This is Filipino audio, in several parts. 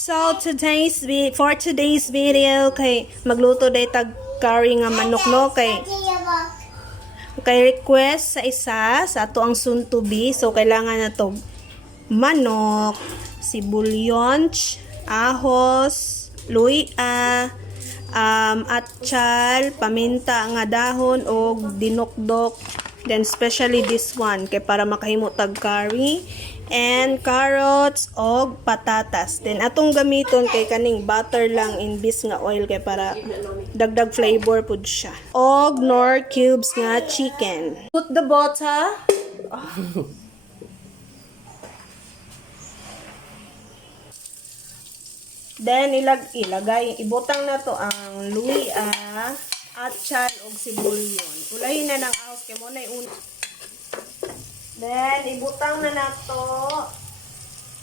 So for today's video kay magluto day tag curry nga manok no kay request sa isa sa ato ang soon to be, so kailangan na to manok, sibuyonch, ahos, luya, atchal, paminta nga dahon og dinokdok, then especially this one kay para makahimo tag curry, and carrots og patatas. Then atong gamiton kay kaning butter lang imbis nga oil kay para dagdag flavor pud siya. Og nor cubes nga chicken. Put the butter. Then ilagay ibutang na to ang luya, atchal og sibulyon. Ulayin na ng ahos kay mo na una. Then, ibutang na nato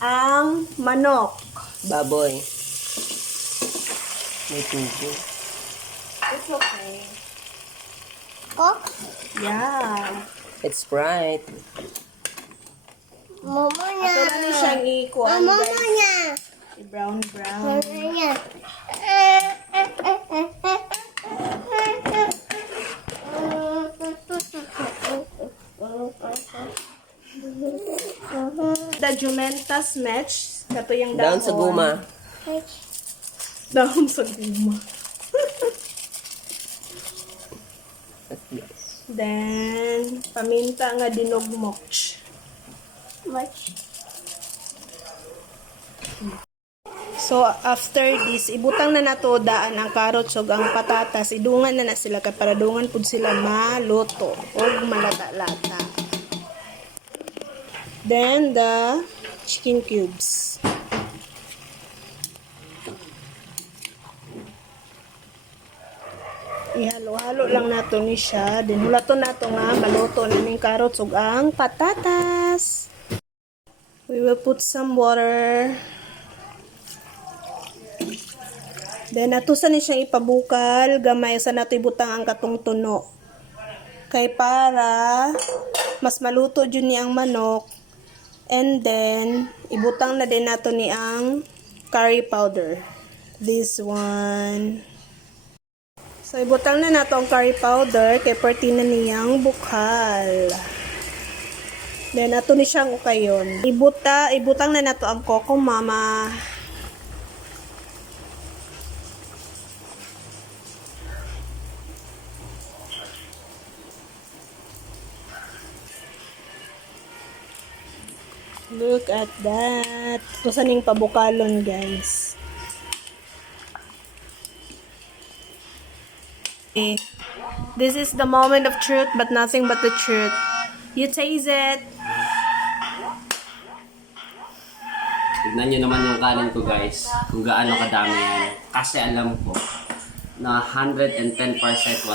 ang manok. Baboy. May tubo. It's okay. Oh, Yeah. It's bright. mama niya. Ato na ni siyang ikuan, Mama guys. niya. Brown. Mama niya. The Jumentas match. Kato yung Down sa guma. Dahon sa guma. Then, paminta nga dinogmokch. So, after this, ibutang na nato daan ang carrots ug ang patatas. Idungan na sila kay para dungan pud sila maluto ug malata-lata. Then, the chicken cubes. Ihalo-halo lang nato ni siya. Then, hulaton nato nga maluto na ning carrots ug ang patatas. We will put some water. Then, atusan ni siyang ipabukal. Gamay sa nato ibutang ang katong tuno. Kay para mas maluto dyan ni ang manok. And then, ibutang na din nato ni ang curry powder. This one. So, ibutang na nato ang curry powder kay perti na niyang bukal. Then, ato ni siyang ukayon. Ibutang na nato ang coco mama. Look at that. Kusa ning pabukalon, guys. Okay. This is the moment of truth, but nothing but the truth. You taste it. Tignan nyo naman yung kanin ko, guys. Kung gaano kadami yan. Kasi alam ko na 110%, 1000%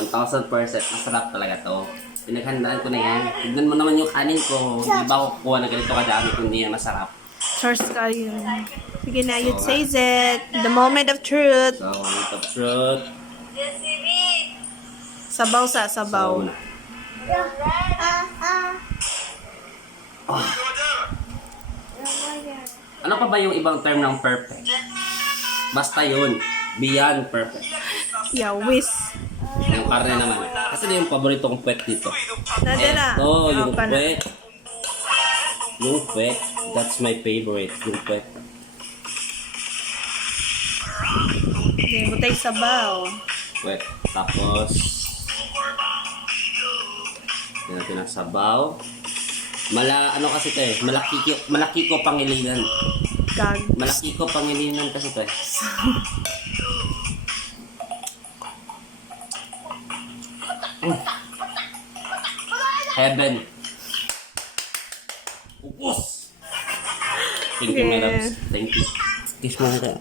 masarap talaga to. Pinaghandaan ko na yan. Tignan mo naman yung kanin ko. Hindi ba ako kukuha na ganito kadami kung hindi yan masarap? First ka yun. Sige na, you taste it. The moment of truth. So, moment of truth. Sabaw sa sabaw. So, ano pa ba yung ibang term ng perfect? Basta yun. Beyond perfect. Yeah, whiz. Yung karne naman. Kasi yung paborito kong puwet dito. Nadala. Ito, yung pa na. puwet. Yung puwet. That's my favorite. Yung puwet. Okay, butay sabaw. Puwet. Tapos, yan natin ang sabaw. Ano kasi ito eh. Malaki ko pangilinan. Gag. Malaki ko pangilinan kasi ito eh. Heaven. Upos. Thank you, my loves. Thank you. Kiss mo ka.